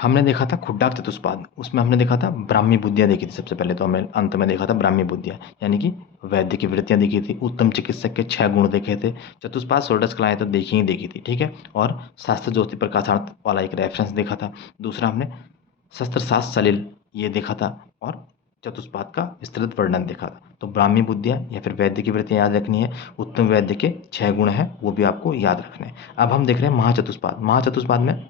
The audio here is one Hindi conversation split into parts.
हमने देखा था खुड्डाक चतुष्पाद, उसमें हमने देखा था ब्राह्मी बुद्धियाँ देखी थी सबसे पहले, तो हमें अंत में देखा था ब्राह्मी बुद्धियाँ, यानी कि वैद्य की वृत्तियाँ देखी थी, उत्तम चिकित्सक के 6 गुण देखे थे, चतुष्पाद षोडश कलाएँ तो देखी ही देखी थी, ठीक है। और शास्त्र ज्योति प्रकाशार्थ वाला एक रेफरेंस देखा था। दूसरा हमने शस्त्र शास्त्र सलिल ये देखा था, और चतुष्पाद का विस्तृत वर्णन देखा था। तो ब्राह्मी बुद्धियाँ या फिर वैद्य की वृत्तियाँ याद रखनी है, उत्तम वैद्य के 6 गुण हैं वो भी आपको याद रखने हैं। अब हम देख रहे हैं महाचतुष्पाद। महाचतुष्पाद में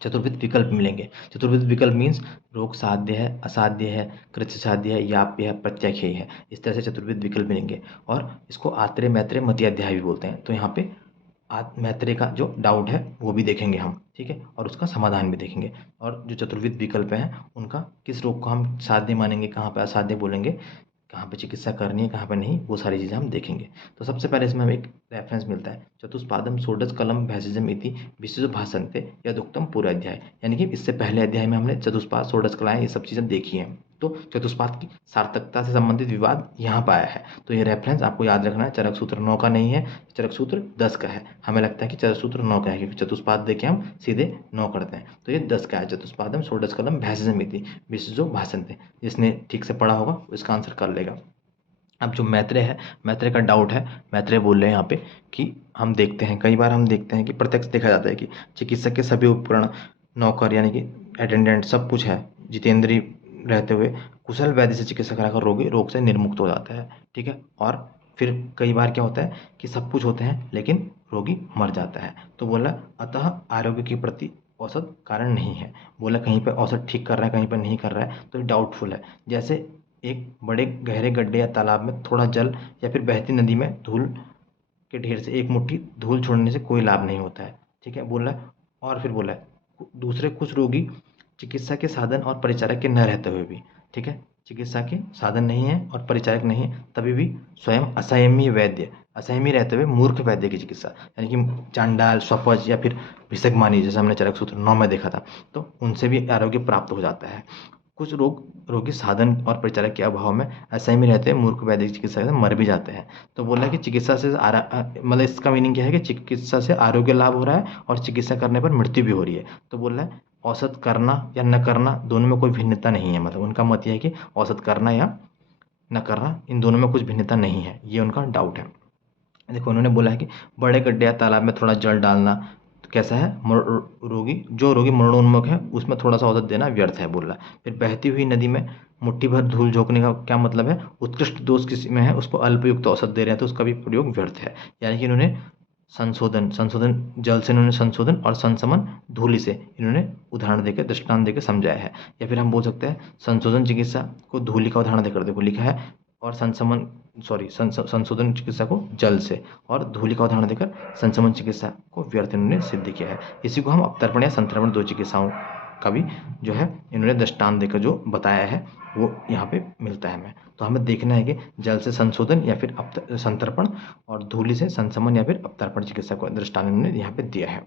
चतुर्विध विकल्प मिलेंगे। चतुर्विध विकल्प मीन्स रोग साध्य है, असाध्य है, कृत्य साध्य है, याप्य है, प्रत्याख्येय है, इस तरह से चतुर्विध विकल्प मिलेंगे। और इसको आत्रेय मैत्रेय मति अध्याय भी बोलते हैं। तो यहाँ पे मैत्रेय का जो डाउट है वो भी देखेंगे हम, ठीक है, और उसका समाधान भी देखेंगे। और जो चतुर्विध विकल्प हैं उनका किस रोग को हम साध्य मानेंगे, कहाँ पे असाध्य बोलेंगे, कहाँ पे चिकित्सा करनी है कहाँ पे नहीं, वो सारी चीज़ें हम देखेंगे। तो सबसे पहले इसमें हमें एक रेफरेंस मिलता है, चतुष्पादम षोडश कलम भैषजम इति विशुद्ध भाषन्ते यदुक्तम पूरा अध्याय, यानी कि इससे पहले अध्याय में हमने चतुष्पाद षोडश कलाएं ये सब चीज़ें देखी हैं। तो चतुष्पाद की सार्थकता से संबंधित विवाद यहाँ पर आया है, तो ये रेफरेंस आपको याद रखना है। चरक सूत्र 9 का नहीं है, चरक सूत्र 10 का है। हमें लगता है कि चरक सूत्र 9 का है क्योंकि चतुष्पाद देखे हम सीधे 9 करते हैं, तो ये 10 का है, चतुष्पादम षोडश कलम भैषजम इति विशुद्धो भाषन्ते। जिसने ठीक से पढ़ा होगा इसका आंसर कर लेगा। अब जो मैत्रेय है, मैत्रेय का डाउट है, मैत्रेय बोल रहे हैं यहाँ पे कि हम देखते हैं, कई बार हम देखते हैं कि प्रत्यक्ष देखा जाता है कि चिकित्सक के सभी उपकरण, नौकर यानी कि अटेंडेंट सब कुछ है, जितेंद्रीय रहते हुए कुशल वैद्य से चिकित्सा कराकर रोगी रोग से निर्मुक्त हो जाता है, ठीक है। और फिर कई बार क्या होता है कि सब कुछ होते हैं लेकिन रोगी मर जाता है। तो बोला अतः आरोग्य के प्रति औसत कारण नहीं है। बोला कहीं पर औसत ठीक कर रहा है कहीं पर नहीं कर रहा है, तो डाउटफुल है। जैसे एक बड़े गहरे गड्ढे या तालाब में थोड़ा जल या फिर बहती नदी में धूल के ढेर से एक मुट्ठी धूल छोड़ने से कोई लाभ नहीं होता है, ठीक है, बोल रहा है। और फिर बोला है दूसरे कुछ रोगी चिकित्सा के साधन और परिचारक के न रहते हुए भी, ठीक है, चिकित्सा के साधन नहीं है और परिचारक नहीं है तभी भी स्वयं असंयमी वैद्य, असंयमी रहते हुए मूर्ख वैद्य की चिकित्सा, यानी कि चांडाल, स्वपच या फिर भिषगमानी, जैसे हमने चरक सूत्र 9 में देखा था, तो उनसे भी आरोग्य प्राप्त हो जाता है। कुछ रोगी साधन और परिचारक के अभाव में असहय रहते हैं, मूर्ख वैदिक चिकित्सा से मर भी जाते हैं। तो बोला कि चिकित्सा से मतलब इसका मीनिंग क्या है कि चिकित्सा से आरोग्य लाभ हो रहा है और चिकित्सा करने पर मृत्यु भी हो रही है। तो बोल रहा है औसत करना या न करना दोनों में कोई भिन्नता नहीं है, मतलब उनका मत यह है कि औसत करना या न करना इन दोनों में कुछ भिन्नता नहीं है, ये उनका डाउट है। देखो उन्होंने बोला है कि बड़े गड्ढे या तालाब में थोड़ा जल डालना तो कैसा है, रोगी मरणोन्मुख है उसमें थोड़ा सा औसत देना व्यर्थ है, बोल रहा है। फिर बहती हुई नदी में मुट्ठी भर धूल झोंकने का क्या मतलब है, उत्कृष्ट दोष किसी में है उसको अल्पयुक्त औसत दे रहे हैं तो उसका भी प्रयोग व्यर्थ है। यानी कि इन्होंने संशोधन संशोधन जल से इन्होंने संशोधन और संशमन धूलि से इन्होंने उदाहरण देकर दृष्टांत देकर समझाया है। या फिर हम बोल सकते हैं संशोधन चिकित्सा को धूलि का उदाहरण देकर देखो लिखा है, और संशमन संशोधन चिकित्सा को जल से, और धूलि का उदाहरण देकर संशमन चिकित्सा को व्यर्थ इन्होंने सिद्ध किया है। इसी को हम अपतर्पण या संतर्पण दो चिकित्साओं का भी जो है इन्होंने दृष्टांत देकर जो बताया है वो यहाँ पे मिलता है हमें। तो हमें देखना है कि जल से संशोधन या फिर संतर्पण, और धूलि से संशमन या फिर अपतर्पण चिकित्सा को दृष्टांत इन्होंने यहाँ पे दिया है।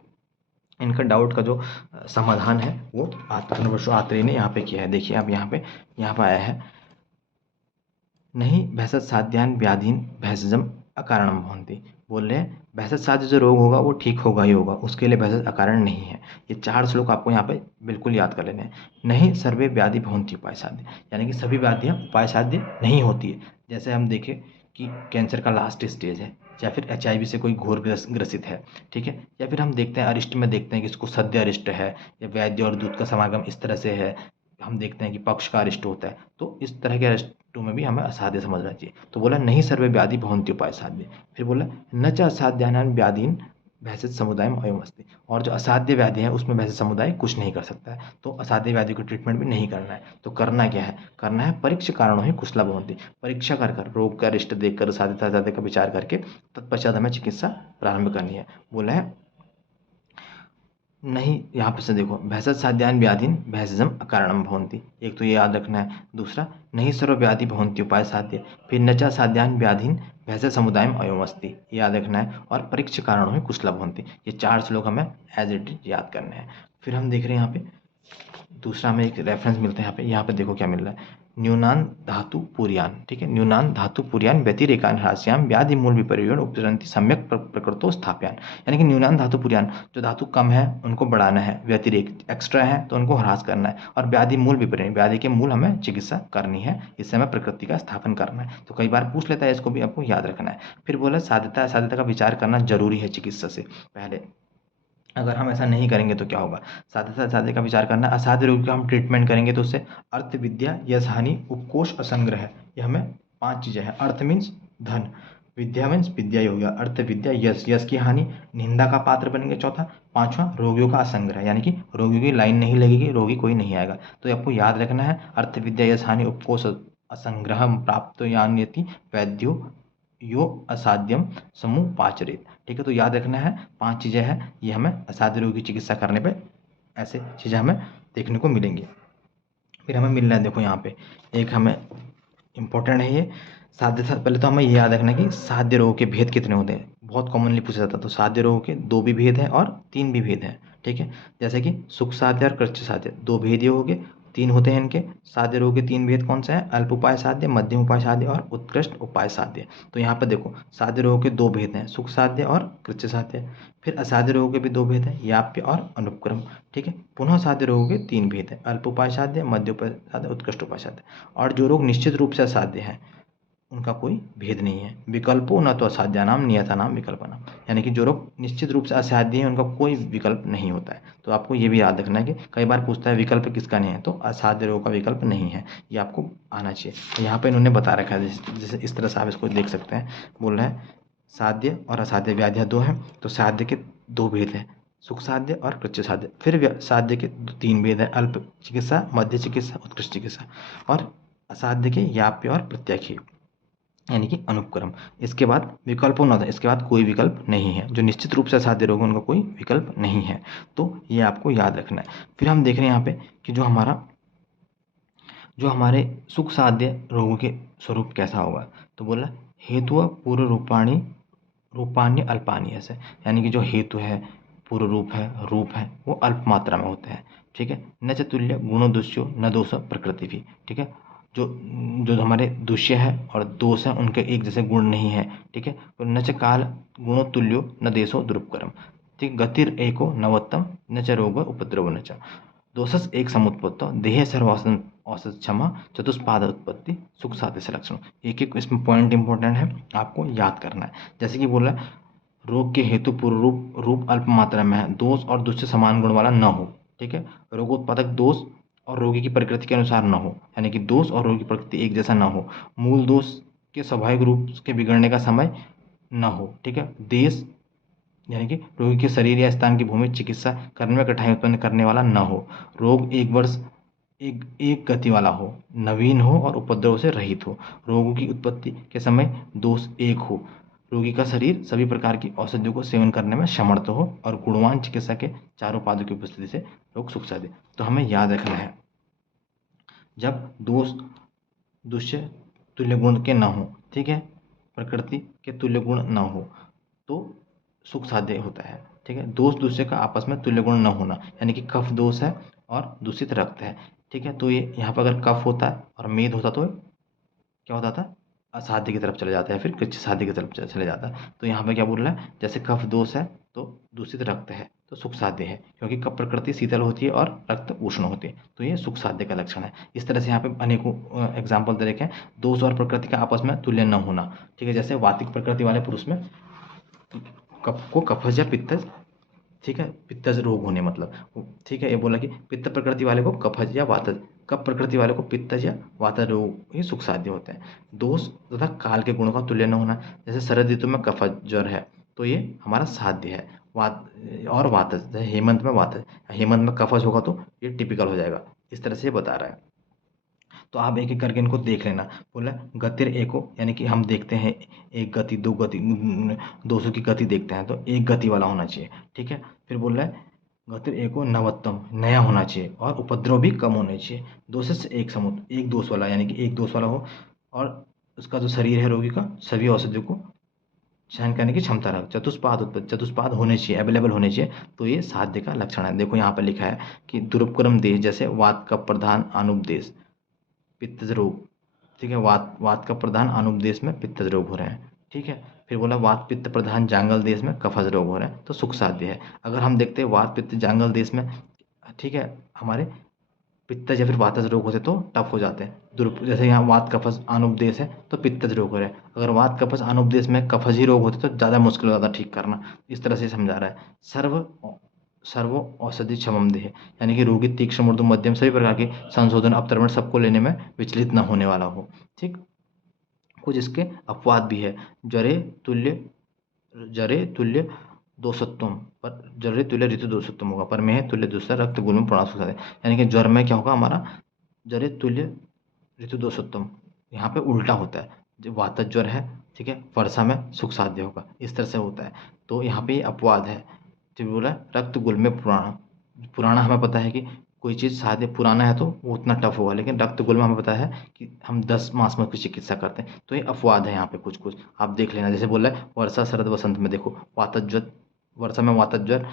इनका डाउट का जो समाधान है वो आत्रेय ने यहाँ पे किया है। देखिए आप यहाँ पे आया है, नहीं भैंसत साध्यान व्याधीन भैंसजम अकारणम भवन्ति। बोल रहे हैं भैंसत साध्य जो रोग होगा वो ठीक होगा ही होगा, उसके लिए भैंसत अकारण नहीं है। ये 4 श्लोक आपको यहाँ पे बिल्कुल याद कर लेने हैं। नहीं सर्वे व्याधि भवन्ति उपाय साध्य, यानी कि सभी व्याधियाँ उपाय साध्य नहीं होती है। जैसे हम देखें कि कैंसर का लास्ट स्टेज है, या फिर HIV से कोई घोर ग्रसित है, ठीक है, या फिर हम देखते हैं अरिष्ट में देखते हैं कि इसको सद्य अरिष्ट है, या वैद्य और दूत का समागम इस तरह से है। हम देखते हैं कि पक्ष का अरिष्ट होता है, तो इस तरह के अरिष्टों में भी हमें असाध्य समझना चाहिए। तो बोला नहीं सर्वे व्याधि भवन्ति उपाय साध्य। फिर बोला न च असाध्यानान व्याधीन भैंसित समुदाय में अयमस्ति, और जो असाध्य व्याधि है उसमें भैंसित समुदाय कुछ नहीं कर सकता है, तो असाध्य व्याधि को ट्रीटमेंट भी नहीं करना है। तो करना क्या है, करना है परीक्ष कारणों ही कुशला भवन्ति, परीक्षा कर कर रोग का अरिष्ट देखकर साध्यता असाध्य का विचार करके तत्पश्चात हमें चिकित्सा प्रारंभ करनी है। बोला है नहीं, यहाँ पे से देखो भैंसत साध्यान व्याधिन भैंसजम अकारणम भवन्ति, एक तो ये याद रखना है। दूसरा नहीं सर्व व्याधि भवन्ति उपाय साध्य, फिर नचा साध्यान व्याधिन भैंस समुदाय में अयोमस्ति, याद रखना है। और परीक्ष कारण है कुशला भवन्ति, ये 4 श्लोक हमें एज इट इज याद करने हैं। फिर हम देख रहे हैं यहाँ पे दूसरा हमें एक रेफरेंस मिलता है। यहाँ पे देखो क्या मिल रहा है, न्यूनान धातु पुर्यान, ठीक है, न्यूनान धातु पुर्यान व्यतिरेकान ह्रास्याम व्याधि मूल विपर्ययोन उपचरन्ति सम्यक प्रकृतो स्थाप्यान, यानी कि न्यूनान धातु पुर्यान, जो धातु कम है उनको बढ़ाना है, व्यतिरेक एक्स्ट्रा है तो उनको ह्रास करना है, और व्याधि मूल विपर्यय, व्याधि के मूल हमें चिकित्सा करनी है, इससे हमें प्रकृति का स्थापन करना है। तो कई बार पूछ लेता है, इसको भी आपको याद रखना है। फिर बोला साध्यता, साध्यता का विचार करना जरूरी है चिकित्सा से पहले, अगर हम ऐसा नहीं करेंगे तो क्या होगा। साध्य साध्य का विचार करना, असाध्य रोग का हम ट्रीटमेंट करेंगे तो उससे अर्थ विद्या, यश हानि, उपकोष, असंग्रह, ये हमें 5 चीजें हैं। अर्थ मीन्स धन, विद्या मीन्स विद्या ही हो गया, अर्थ विद्या, यश, यश की हानि, निंदा का पात्र बनेंगे चौथा, पांचवा रोगियों का असंग्रह, यानी कि रोगियों की लाइन नहीं लगेगी, रोगी कोई नहीं आएगा। तो आपको याद रखना है, अर्थ विद्या, यश हानि, उपकोष, असंग्रह प्राप्त यान्यति वैद्यो यो असाध्यम समूह पाचरित, ठीक है। तो याद रखना है 5 चीज़ें हैं, ये हमें असाध्य रोग की चिकित्सा करने पे ऐसे चीज़ें हमें देखने को मिलेंगी। फिर हमें मिल रहा है, देखो यहाँ पे एक हमें इंपॉर्टेंट है ये साध्य। पहले तो हमें ये याद रखना है कि साध्य रोग के भेद कितने होते हैं, बहुत कॉमनली पूछा जाता है। तो साध्य रोग के 2 भी भेद हैं और 3 भी भेद हैं, ठीक है। जैसे कि सुख साध्य और कृच्छ साध्य, 2 भेद ये हो गए, 3 होते हैं इनके। साध्य रोग के 3 भेद कौन से हैं, अल्प उपाय साध्य, मध्यम उपाय साध्य और उत्कृष्ट उपाय साध्य। तो यहाँ पर देखो साध्य रोग के 2 भेद हैं, सुख साध्य और कृच्छ साध्य। फिर असाध्य रोग के भी 2 भेद हैं, याप्य और अनुपक्रम, ठीक है। पुनः साध्य रोग के 3 भेद हैं, अल्प उपाय साध्य, मध्य उपाय साध्य, उत्कृष्ट उपाय साध्य। और जो रोग निश्चित रूप से असाध्य हैं उनका कोई भेद नहीं है। विकल्पों न तो असाध्यानाम नियतानाम विकल्पनाम, यानी कि जो रोग निश्चित रूप से असाध्य है उनका कोई विकल्प नहीं होता है। तो आपको ये भी याद रखना है कि कई बार पूछता है विकल्प किसका नहीं है, तो असाध्य रोग का विकल्प नहीं है, ये आपको आना चाहिए। तो यहाँ पे इन्होंने बता रखा है, जैसे इस तरह से आप इसको देख सकते हैं। बोल रहे हैं साध्य और असाध्य व्याधियाँ 2 हैं, तो साध्य के 2 भेद हैं, सुख साध्य और कृच्छ साध्य। फिर साध्य के 3 भेद हैं, अल्प चिकित्सा, मध्य चिकित्सा, उत्कृष्ट चिकित्सा। और असाध्य के याप्य और प्रत्याख्य, यानी कि अनुपक्रम। इसके बाद विकल्पों न था, इसके बाद कोई विकल्प नहीं है। जो निश्चित रूप से असाध्य रोग है उनका कोई विकल्प नहीं है, तो ये आपको याद रखना है। फिर हम देख रहे हैं यहाँ पे कि जो हमारे सुख साध्य रोगों के स्वरूप कैसा होगा। तो बोला हेतु पूर्व रूपान्य अल्पान्य, ऐसे, यानी कि जो हेतु है, पूर्व रूप है वो अल्प मात्रा में होते हैं, ठीक है। न च तुल्य गुणो दुष्यो न दोष प्रकृति भी, ठीक है। जो जो हमारे दुष्य है और दोष है उनके एक जैसे गुण नहीं है, ठीक है। तो न च काल गुणो तुल्यो न देशो दुरुपकरम, ठीक। गतिर एको नवोत्तम न च रोग उपद्रव न च दोषस एक समुत्पत्तो देह सर्वासन औसत क्षमा चतुष्पाद उत्पत्ति सुख साध्य से लक्षण। एक एक इसमें पॉइंट इंपॉर्टेंट है, आपको याद करना है। जैसे कि बोला रोग के हेतु पूर्व रूप अल्प मात्रा में है, दोष और दुष्य समान गुण वाला न हो, ठीक है। रोगोत्पादक दोष और रोगी की प्रकृति के अनुसार न हो, यानी कि दोष और रोगी की प्रकृति एक जैसा न हो। मूल दोष के स्वाभाविक रूप के बिगड़ने का समय न हो, ठीक है। देश यानी कि रोगी के शरीर या स्थान की भूमि चिकित्सा करने में कठिनाई उत्पन्न करने वाला न हो। रोग एक वर्ष एक गति वाला हो, नवीन हो और उपद्रव से रहित हो। रोगों की उत्पत्ति के समय दोष एक हो। रोगी का शरीर सभी प्रकार की औषधियों को सेवन करने में समर्थ हो और गुणवान चिकित्सा के चारों पादों की उपस्थिति से रोग सुख साध्य। तो हमें याद रखना है, जब दोष दुष्य तुल्य गुण के न हो, ठीक है, प्रकृति के तुल्य गुण न हो, तो सुख साध्य होता है, ठीक है। दोष दूसरे का आपस में तुल्य गुण न होना, यानी कि कफ दोष है और दूषित रक्त है, ठीक है। तो ये यहाँ पर अगर कफ होता है और मेद होता तो क्या होता था, असाध्य की तरफ चले जाता है, फिर कृच्छ साध्य की तरफ चले जाता है। तो यहाँ पे क्या बोल रहा है, जैसे कफ दोष है तो दूषित रक्त है तो सुख साध्य है, क्योंकि कफ प्रकृति शीतल होती है और रक्त उष्ण होती है, तो ये सुख साध्य का लक्षण है। इस तरह से यहाँ पे अनेकों एग्जाम्पल दे रखे हैं। दोष और प्रकृति का आपस में तुल्य न होना, ठीक है। जैसे वातिक प्रकृति वाले पुरुष में कफ को कफज या पित्तज, ठीक है, पित्तज रोग होने मतलब, ठीक है। ये बोला कि पित्त प्रकृति वाले को कफज या वातज, कफ प्रकृति वाले को पित्तज या वातज रोग ही सुख साध्य होते हैं। दोष तथा काल के गुणों का तुल्य न होना, जैसे शरद ऋतु में कफज ज्वर है तो ये हमारा साध्य है। और वातज, जैसे हेमंत में वातज, हेमंत में कफज होगा तो ये टिपिकल हो जाएगा। इस तरह से ये बता रहा है। तो आप एक एक करके इनको देख लेना। बोला गतिर एको, यानी कि हम देखते हैं एक गति, 2 गति, 200 की गति देखते हैं तो एक गति वाला होना चाहिए, ठीक है। फिर बोल रहा है गतिर एको नवोत्तम, नया होना चाहिए और उपद्रव भी कम होने चाहिए। दोष से एक समुद्र, एक दोष वाला, यानी कि एक दोष वाला हो और उसका जो शरीर है रोगी का सभी औषधियों को सहन करने की क्षमता रख। चतुष्पाद होने चाहिए, अवेलेबल होने चाहिए, तो ये साध्य का लक्षण है। देखो यहाँ पर लिखा है कि दुरुपक्रम देश, जैसे वात का प्रधान अनुपदेश, पित्तज रोग, ठीक है। वात वात का प्रधान अनुपदेश में पित्तज रोग हो रहे हैं, ठीक है। फिर बोला वात पित्त प्रधान जांगल देश में कफज रोग हो रहे हैं, तो सुख साध्य है। अगर हम देखते हैं वात पित्त जांगल देश में, ठीक है, हमारे पित्तज या फिर वातज रोग होते तो टफ हो जाते हैं। जैसे यहाँ वात कफज अनुपदेश है तो पित्तज रोग हो रहा है, अगर वात कफज अनुपदेश में कफज ही रोग होते तो ज़्यादा मुश्किल हो जाता ठीक करना। इस तरह से समझा रहा है। सर्व औषधि क्षमम देह, यानी कि रोगी तीक्ष्ण मृदु मध्यम सभी प्रकार के संशोधन अवतरण सबको लेने में विचलित न होने वाला हो, ठीक। कुछ इसके अपवाद भी है। जरे तुल्य जरे तुल्य दोषत्वम, पर जरे तुल्य ऋतु दोषत्वम होगा, पर में तुल्य दूसरा रक्त गुण में प्रणाश हो सकता है। यानी कि ज्वर में क्या होगा हमारा, जरे तुल्य ऋतु दोषोत्तम, यहाँ पे उल्टा होता है। जो वातज ज्वर है, ठीक है, वर्षा में सुख साध्य होगा, इस तरह से होता है। तो यहाँ पे ये अपवाद है। जो बोला रक्त गुल में पुराना, पुराना हमें पता है कि कोई चीज़ साध्य पुराना है तो वो उतना टफ होगा, लेकिन रक्त गुल में हमें पता है कि हम 10 मास में उसकी चिकित्सा करते हैं। तो ये अपवाद है यहाँ पे कुछ कुछ आप देख लेना। जैसे बोला है वर्षा शरद वसंत में देखो वातज ज्वर, वर्षा में वातज ज्वर,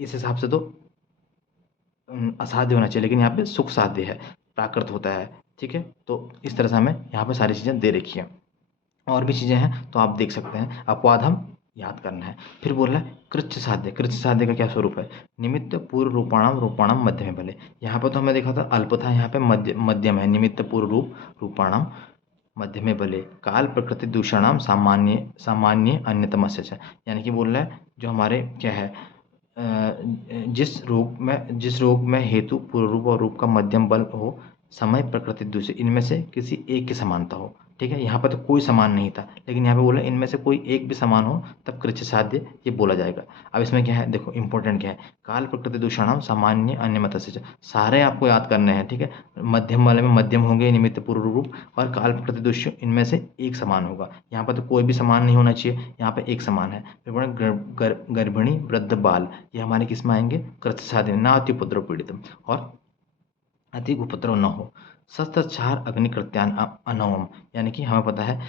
इस हिसाब से तो असाध्य होना चाहिए, लेकिन यहाँ पे सुख साध्य है, प्राकृत होता है, ठीक है। तो इस तरह से हमें यहाँ पे सारी चीज़ें दे रखी हैं। और भी चीज़ें हैं तो आप देख सकते हैं, अपवाद हम याद करना है। फिर बोल रहा है कृच्छ साध्य, कृच्छ साध्य का क्या स्वरूप है, निमित्त पूर्व रूपाणाम रूपाणाम मध्य में भले। यहाँ पर तो हमने देखा था अल्प था, यहाँ पे मध्यम है, निमित्त पूर्व रूप रूपाणाम मध्य में भले, काल प्रकृति दूषणाम सामान्य सामान्य अन्यतम से, यानी कि बोल रहा है जो हमारे क्या है, जिस रोग में हेतु पूर्व रूप और रूप का मध्यम बल हो, समय प्रकृति दूसरे इनमें से किसी एक की समानता हो, ठीक है। यहाँ पर तो कोई समान नहीं था, लेकिन यहाँ पे बोला इनमें से कोई एक भी समान हो तब कृच्छ साध्य ये बोला जाएगा। अब इसमें क्या है देखो, इंपॉर्टेंट क्या है, काल प्रकृति दूषणम सामान्य अन्य मत से, सारे आपको याद करने हैं, ठीक है। मध्यम वाले में मध्यम होंगे निमित्त पूर्व रूप, और काल प्रकृति दूष्य इनमें से एक समान होगा। यहाँ पर तो कोई भी समान नहीं होना चाहिए, यहाँ पे एक समान है। फिर बोला गर्भिणी वृद्ध बाल, ये हमारे किस में आएंगे, कृच्छ साध्य, ना अति उपद्रव पीड़ितम, और अधिक उपद्रव न हो। शस्त्रचार अग्निकृत्यान अनवम, यानी कि हमें पता है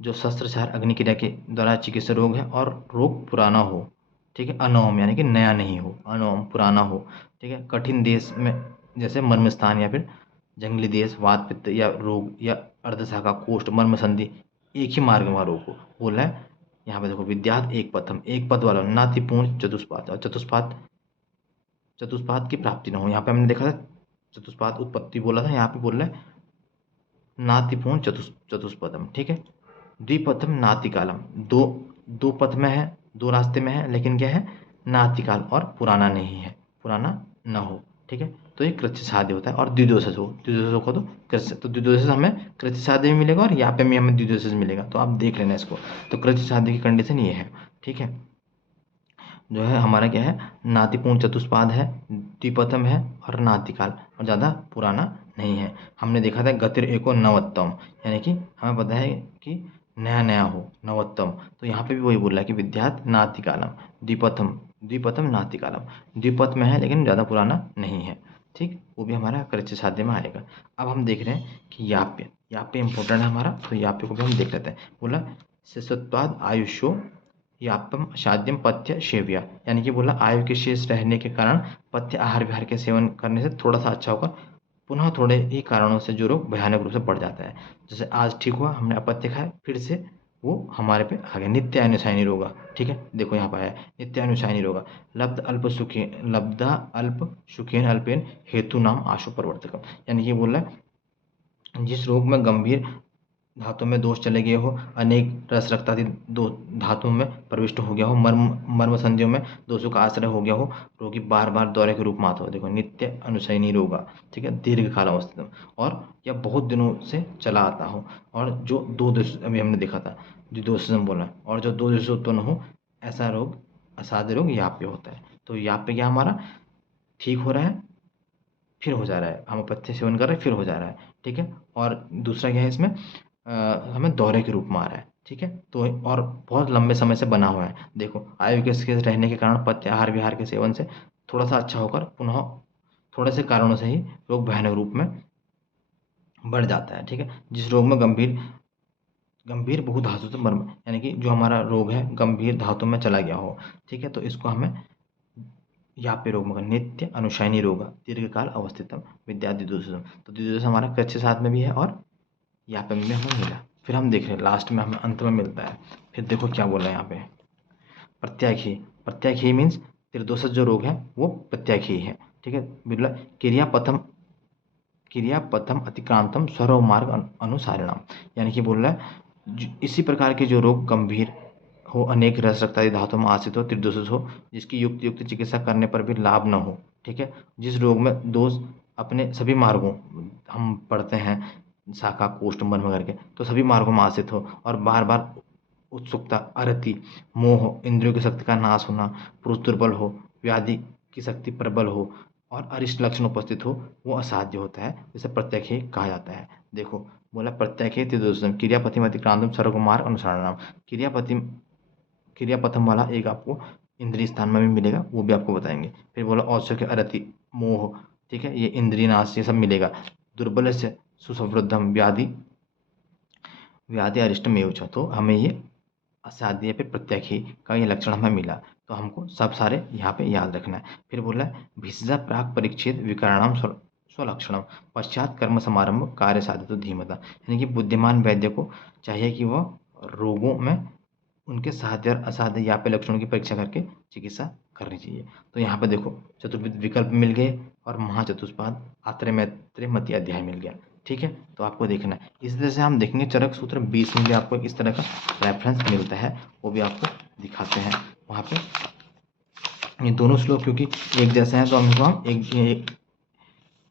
जो शस्त्रचार अग्नि क्रिया के द्वारा चिकित्सा रोग है और रोग पुराना हो, ठीक है। अनवम यानी कि नया नहीं हो, अनवम पुराना हो, ठीक है। कठिन देश में जैसे मर्म स्थान या फिर जंगली देश, वात पित्त या रोग या अर्धशाखा कोष्ठ मर्म संधि, एक ही मार्ग में रोग हो। बोला है यहाँ पे देखो विद्यात एक पथम, एक पद वाला, नातिपूर्ण चतुष्पाद, और चतुष्पाद की प्राप्ति न हो। यहाँ पे हमने देखा था चतुष्पाद उत्पत्ति बोला था, यहाँ पे बोल रहा है नातिपूर्ण चतुष्पदम, ठीक है। द्विपथम नातिकालम, दो दो पथ में है, दो रास्ते में है, लेकिन क्या है नातिकाल, और पुराना नहीं है, पुराना न हो, ठीक है। तो ये कृच्छ साध्य होता है। और द्विदोषज हो, द्विदोषज हो तो कृच्छ, तो द्विदोषज हमें कृच्छ साध्य भी मिलेगा और यहाँ पे भी हमें द्विदोषज मिलेगा, तो आप देख लेना इसको। तो कृच्छ साध्य की कंडीशन ये है, ठीक है। जो है हमारा क्या है, नातिपूर्ण चतुष्पाद है, द्विपथम है और नातिकाल, और ज़्यादा पुराना नहीं है। हमने देखा था गतिर एको नवोत्तम, यानी कि हमें पता है कि नया नया हो, नवोत्तम। तो यहाँ पे भी वही बोल रहा है कि विद्यात नातिकालम, द्विपथम द्विपथम नातिकालम, द्विपथ में है लेकिन ज़्यादा पुराना नहीं है, ठीक। वो भी हमारा कृच्छ साध्य में आएगा। अब हम देख रहे हैं कि याप्य, याप्य इंपॉर्टेंट है हमारा, तो याप्य को भी हम देख लेते हैं। बोला शिशुत्वाद आयुष्यो यापम असाध्यम पथ्य सेव्या, यानी कि बोला आयु के शेष रहने के कारण पथ्य आहार विहार के सेवन करने से थोड़ा सा अच्छा होगा, पुनः थोड़े ही कारणों से जो रोग भयानक रूप से बढ़ जाता है। जैसे आज ठीक हुआ, हमने अपथ्य खाया, फिर से वो हमारे पे आ गया, नित्य अनुसायनी रोगा, ठीक है। देखो यहाँ पर आया नित्य अनुसायनी रोगा, लब्धा अल्प सुखेन अल्पेन हेतु नाम आशु प्रवर्तकम, यानी कि बोल रहा है जिस रोग में गंभीर धातु में दोष चले गए हो, अनेक रस रक्तादि दो धातुओं में प्रविष्ट हो गया हो, मर्म संधियों में दोषों का आश्रय हो गया हो, रोगी बार बार दौरे के रूप में आता हो, देखो नित्य अनुशयनी रोगा, ठीक है, दीर्घ काल अवस्थित, और या बहुत दिनों से चला आता हो, और जो दो दोष अभी हमने देखा था जो दोष बोला, और जो दो दोष उत्पन्न हो, ऐसा रोग असाध्य रोग याप्य होता है। तो याप्य क्या हमारा ठीक हो रहा है, फिर हो जा रहा है, हम पथ्य सेवन कर रहे हैं फिर हो जा रहा है, ठीक है। और दूसरा क्या है इसमें, हमें दौरे के रूप में आ रहा है, ठीक है। तो और बहुत लंबे समय से बना हुआ है, देखो आयु के रहने के कारण पथ्य आहार विहार के सेवन से थोड़ा सा अच्छा होकर पुनः थोड़े से कारणों से ही रोग भयानक रूप में बढ़ जाता है, ठीक है। जिस रोग में गंभीर गंभीर बहु धातु से मर्म, यानी कि जो हमारा रोग है गंभीर धातु में चला गया हो, ठीक है, तो इसको हमें याप्य रोग मगर नित्य अनुशयनी रोग दीर्घकाल अवस्थितम विद्या द्विदोषम। तो द्विदोष हमारा कृच्छ साथ में भी है और याप्य में भी हमें मिला। फिर हम देख रहे हैं लास्ट में हमें अंत में मिलता है। फिर देखो क्या बोल रहे हैं यहाँ पे, प्रत्याख्यी। प्रत्याख्यी मीन्स त्रिदोष जो रोग है वो प्रत्याख्यी है। ठीक है, बिल्कुल। क्रियापथम अतिक्रांतम स्वरो मार्ग अनुसारिणाम, यानी कि बोल रहा है इसी प्रकार के जो रोग गंभीर हो, अनेक रस रक्तादि धातुओं में आश्रित हो, त्रिदोष हो, जिसकी युक्त युक्त चिकित्सा करने पर भी लाभ न हो। ठीक है, जिस रोग में दोष अपने सभी मार्गों, हम पढ़ते हैं शाखा कोष्ठ मर्म वगैरह के, तो सभी मार्गों में आश्रित हो और बार बार उत्सुकता, अरति, मोह, इंद्रियों की शक्ति का नाश होना, पुरुष दुर्बल हो, व्याधि की शक्ति प्रबल हो और अरिष्ट लक्षण उपस्थित हो, वो असाध्य होता है, जिसे प्रत्यक्ष कहा जाता है। देखो बोला प्रत्यक्ष त्रिदोषम क्रियापतिम अतिक्रांतम सर्वकुमार अनुसारणाम। क्रियापतिम क्रियापथम वाला एक आपको इंद्रिय स्थान में भी मिलेगा, वो भी आपको बताएंगे। फिर बोला औत्सुक्य, अरति, मोह, ठीक है, ये इंद्रिय नाश, ये सब मिलेगा। दुर्बल से सुसमृद्धम व्याधि व्याधि अरिष्टम एवं, तो हमें ये असाध्य पे प्रत्यक्षी का ये लक्षण हमें मिला, तो हमको सब सारे यहाँ पे याद रखना है। फिर बोला है भिषजा प्राक परीक्षित विकरणाम स्वलक्षणम पश्चात कर्म समारंभ कार्य साधित धीमता, यानी कि बुद्धिमान वैद्य को चाहिए कि वह रोगों में उनके साध्य और असाध्य यहाँ पे लक्षणों की परीक्षा करके चिकित्सा करनी चाहिए। तो यहाँ पे देखो चतुर्विध विकल्प मिल गए और महाचतुष्पाद आत्रेय मैत्रेय मती अध्याय मिल गया। ठीक है, तो आपको देखना है। इस तरह से हम देखेंगे चरक सूत्र 20 में भी आपको इस तरह का रेफरेंस मिलता है, वो भी आपको दिखाते हैं वहाँ पे। ये दोनों श्लोक क्योंकि एक जैसे हैं तो हम एक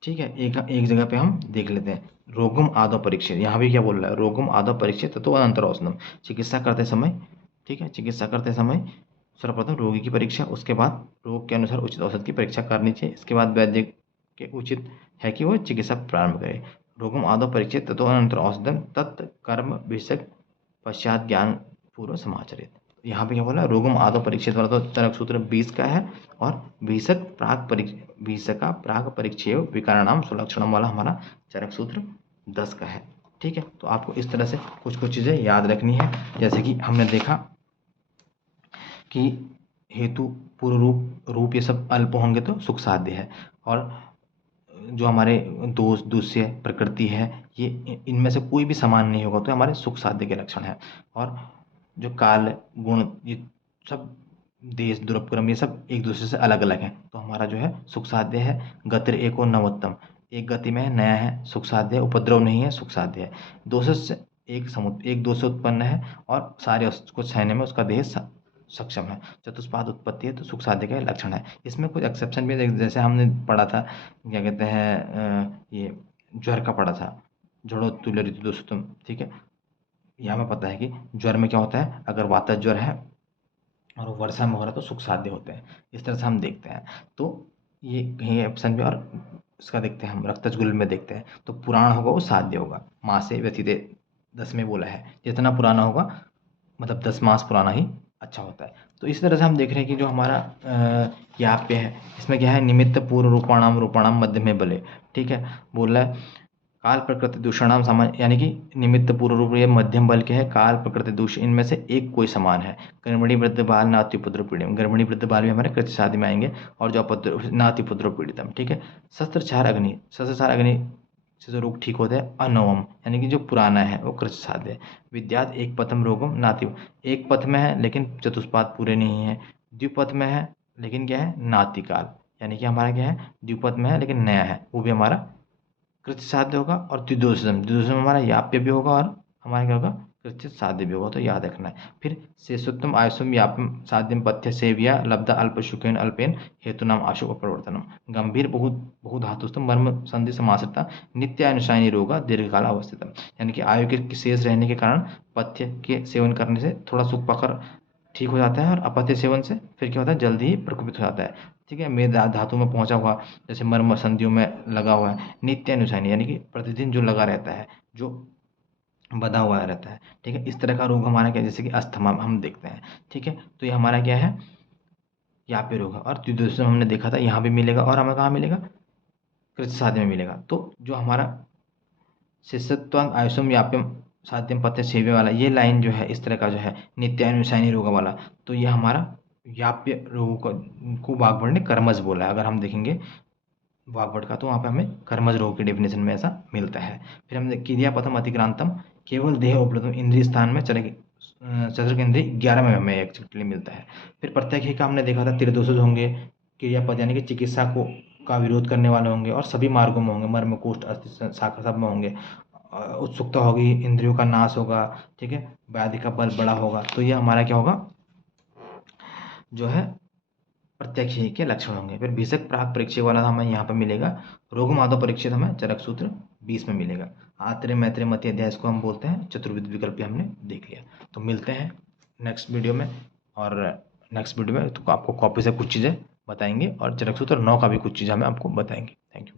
ठीक है, एक जगह पे हम देख लेते हैं। रोगम आदौ परीक्षित, यहाँ भी क्या बोल रहा है, रोगम आदौ परीक्षित तो अनंतर औषधम। चिकित्सा करते समय, ठीक है, चिकित्सा करते समय सर्वप्रथम रोगी की परीक्षा, उसके बाद रोग के अनुसार उचित औषध की परीक्षा करनी चाहिए, इसके बाद वैद्य के उचित है कि वो चिकित्सा प्रारंभ करे। रोगम आदौ परीक्षित ततो अनंतर औषधम तत्कर्म विषयक पश्चात ज्ञान पूर्व समाचरित। यहाँ पे क्या बोला, रोगम आदौ परीक्षित वाला तो चरक सूत्र 20 का है और भीषका प्राक परीक्षेय विकारणाम सुलक्षणम वाला हमारा चरक सूत्र 10 का है। ठीक है, तो आपको इस तरह से कुछ कुछ चीज़ें याद रखनी है। जैसे कि हमने देखा कि हेतु पूर्व रूप ये सब अल्प होंगे तो सुख साध्य है, और जो हमारे दोष दुष्य प्रकृति है ये इनमें से कोई भी समान नहीं होगा तो हमारे सुख साध्य के लक्षण है। और जो काल गुण ये सब देश दुरपक्रम ये सब एक दूसरे से अलग अलग हैं, तो हमारा जो है सुख साध्य है गतिर एको नवोत्तम, एक गति में है, नया है, सुख साध्य है, उपद्रव नहीं है, सुख साध्य है। दोष से एक दोष से उत्पन्न है और सारे उसको सहने में उसका देह सक्षम है। चतुष्पाद उत्पत्ति है तो सुख साध्य का लक्षण है। इसमें कुछ एक्सेप्शन भी है, जैसे हमने पढ़ा था क्या कहते हैं ये ज्वर का पढ़ा था, जड़ो तुल्य ऋतु दोषोत्तम। ठीक है, यहाँ में पता है कि ज्वर में क्या होता है, अगर वाता ज्वर है और वो वर्षा में हो रहा है तो सुख साध्य होते हैं। इस तरह से हम देखते हैं, तो ये कहीं ऑप्शन भी। और इसका देखते हैं हम रक्तज गुल्म में देखते हैं, तो पुराण होगा वो साध्य होगा, माँ से व्यतीत 10 में बोला है, जितना पुराना होगा मतलब 10 मास पुराना ही अच्छा होता है। तो इस तरह से हम देख रहे हैं कि जो हमारा यहाँ पे है इसमें क्या है, निमित्त पूर्व रूपाणाम मध्य में बले। ठीक है, बोल रहा है काल प्रकृति दूषणाम समान, यानी कि निमित्त पूर्व रूप ये मध्यम बल के है, काल प्रकृति दूष इनमें से एक कोई समान है। गर्भिणी वृद्ध बाल नातिपुत्र पीड़ितम, गर्भिणी वृद्ध बाल भी हमारे कृत्य शादी में आएंगे, और जो अपत्र नातिपुत्र पीड़ितम। ठीक है, शस्त्रचार अग्नि से जो रोग ठीक होते हैं अनवम, यानी कि जो पुराना है वो कृत्य साध्य है। विद्यात एक पथम रोगम नाति, एक पथ में है लेकिन चतुष्पाद पूरे नहीं है। द्विपथ में है लेकिन क्या है, नातिकाल, यानी कि हमारा क्या है, द्विपथ में है लेकिन नया है, वो भी हमारा कृत्य साध्य होगा। और द्विदोषम हमारा याप्य भी होगा और हमारा क्या होगा, कृत्य साध्य भी होगा, तो याद रखना है। फिर शेषोत्तम आयुषम यापम साध्यम पथ्य सेविया लब्ध अल्प शुकेन अल्पेन हेतुनाम आशु प्रवर्तनम, गंभीर बहुधातुस्तम मर्म संधि समासता नित्यानुसायनी रोगा दीर्घकाल अवस्थितम, यानी कि आयु के शेष रहने के कारण पथ्य के सेवन करने से थोड़ा सुख पाकर ठीक हो जाता है, और अपथ्य सेवन से फिर क्या होता है, जल्दी ही प्रकोपित हो जाता है। ठीक है, मेद धातु में पहुंचा हुआ, जैसे मर्म संधियों में लगा हुआ है, नित्य अनुसायनी यानी कि प्रतिदिन जो लगा रहता है, जो बधा हुआ रहता है। ठीक है, इस तरह का रोग हमारा क्या, जैसे कि अस्थमा हम देखते हैं। ठीक है, तो ये हमारा क्या है, यहाँ पे रोग है। और द्विदोषम हमने देखा था यहाँ भी मिलेगा, और हमें कहाँ मिलेगा, कृत्य साध्य में मिलेगा। तो जो हमारा शिष्यत्वांग आयुषम याप्यम साध्यम पथ्य सेव्य वाला ये लाइन जो है, इस तरह का जो है नित्यानुसायनी रोग वाला, तो ये हमारा याप्य रोगों को वाग्भट ने कर्मज बोला है। अगर हम देखेंगे वाग्भट का तो वहाँ पे हमें कर्मज रोग की डेफिनेशन में ऐसा मिलता है। फिर हमने क्रियापथम अतिक्रांतम केवल देह उपलब्ध इंद्रिय स्थान में चतुर्क इंद्रिय 11 में हमें एक्चुअली मिलता है। फिर प्रत्येक का हमने देखा था त्रिदोषज होंगे, क्रियापद यानी कि चिकित्सा को का विरोध करने वाले होंगे और सभी मार्गों में होंगे, मर्म कोष्ठ अस्थि शाखा सब में होंगे। उत्सुकता होगी, इंद्रियों का नाश होगा, ठीक है, व्याधि का बल बड़ा होगा। तो ये हमारा क्या होगा, जो है प्रत्यक्ष के लक्षण होंगे। फिर भिषक प्राक परीक्षे वाला हमें यहाँ पर मिलेगा, रोग माधव परीक्षित हमें चरक सूत्र 20 में मिलेगा। आत्रे मैत्रे मति अध्याय इसको हम बोलते हैं, चतुर्विध विकल्प हमने देख लिया। तो मिलते हैं नेक्स्ट वीडियो में, और नेक्स्ट वीडियो में तो आपको कॉपी से कुछ चीज़ें बताएंगे और चरक सूत्र 9 का भी कुछ चीज़ें हमें आपको बताएंगे। Thank you.